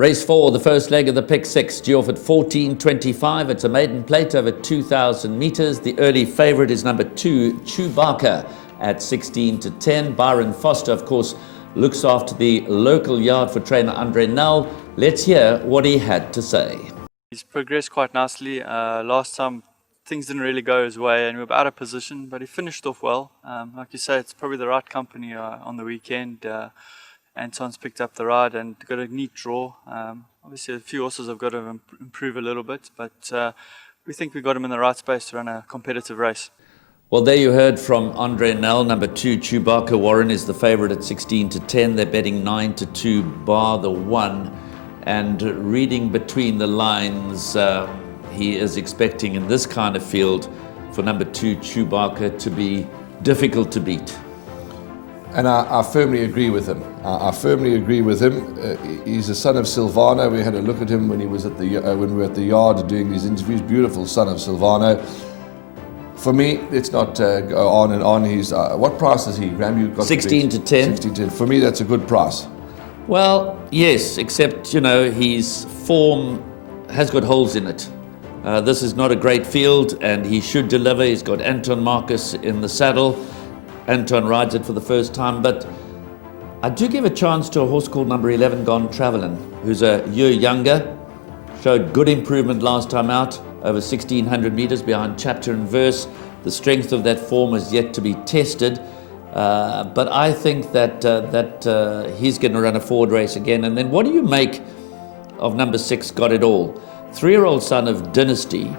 Race 4, the first leg of the pick 6, due off at 14:25. It's a maiden plate over 2,000 metres. The early favourite is number 2, Chewbacca, at 16-10. Byron Foster, of course, looks after the local yard for trainer Andre Nel. Let's hear what he had to say. He's progressed quite nicely. Last time things didn't really go his way and we were out of position, but he finished off well. Like you say, it's probably the right company on the weekend. Anton's picked up the ride and got a neat draw. Obviously a few horses have got to improve a little bit, but we think we got him in the right space to run a competitive race. Well, there you heard from Andre Nel. Number 2, Chewbacca Warren, is the favourite at 16-10. They're betting 9-2 bar the 1. And reading between the lines, he is expecting in this kind of field for number 2, Chewbacca, to be difficult to beat. And I firmly agree with him. I firmly agree with him. He's a son of Silvano. We had a look at him when he was at when we were at the yard doing these interviews. Beautiful son of Silvano. For me, let's not go on and on. He's what price is he, Graham? You got 16-10. 16-10. For me, that's a good price. Well, yes, except, you know, his form has got holes in it. This is not a great field, and he should deliver. He's got Anton Marcus in the saddle. Anton rides it for the first time, but I do give a chance to a horse called number 11, Gone Travelin', who's a year younger, showed good improvement last time out, over 1,600 metres behind Chapter and Verse. The strength of that form is yet to be tested. But I think that he's going to run a forward race again. And then what do you make of number 6, Got It All? 3-year-old son of Dynasty,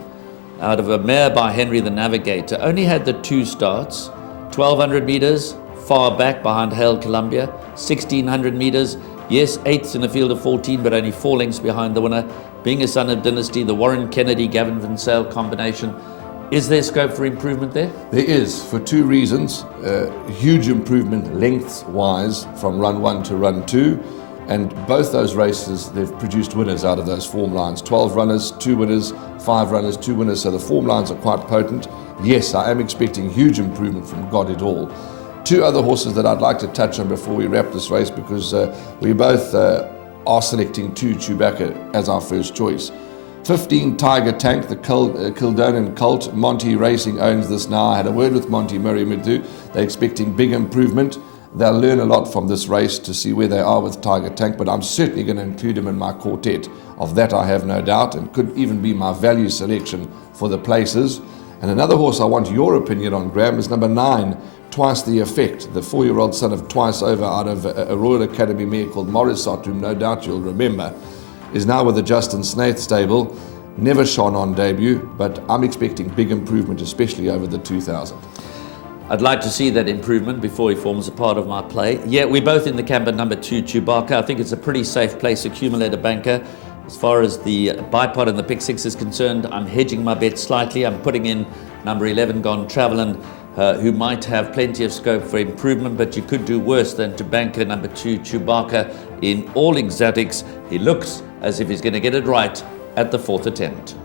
out of a mare by Henry the Navigator, only had the 2 starts, 1,200 metres, far back behind Hail Columbia, 1,600 metres, yes, 8th in a field of 14, but only 4 lengths behind the winner. Being a son of Dynasty, the Warren Kennedy, Gavin Vinsale combination, is there scope for improvement there? There is, for 2 reasons. Huge improvement lengths-wise from run 1 to run 2. And both those races, they've produced winners out of those form lines. 12 runners, 2 winners, 5 runners, 2 winners. So the form lines are quite potent. Yes, I am expecting huge improvement from Got It All. 2 other horses that I'd like to touch on before we wrap this race, because we both are selecting 2 Chewbacca as our first choice. 15 Tiger Tank, the Kildonan Colt. Monty Racing owns this now. I had a word with Monty Murray-Midhu. They're expecting big improvement. They'll learn a lot from this race to see where they are with Tiger Tank, but I'm certainly going to include him in my quartet. Of that I have no doubt, and could even be my value selection for the places. And another horse I want your opinion on, Graham, is number 9, Twice the Effect, the 4-year-old son of Twice Over, out of a Royal Academy mare called Morissot, whom no doubt you'll remember, is now with the Justin Snaith stable. Never shone on debut, but I'm expecting big improvement, especially over the 2,000. I'd like to see that improvement before he forms a part of my play. Yeah, we're both in the camp at number 2, Chewbacca. I think it's a pretty safe place, accumulator banker. As far as the bipod and the pick 6 is concerned, I'm hedging my bet slightly. I'm putting in number 11, Gone Travelin', who might have plenty of scope for improvement, but you could do worse than to banker number 2, Chewbacca. In all exotics, he looks as if he's going to get it right at the 4th attempt.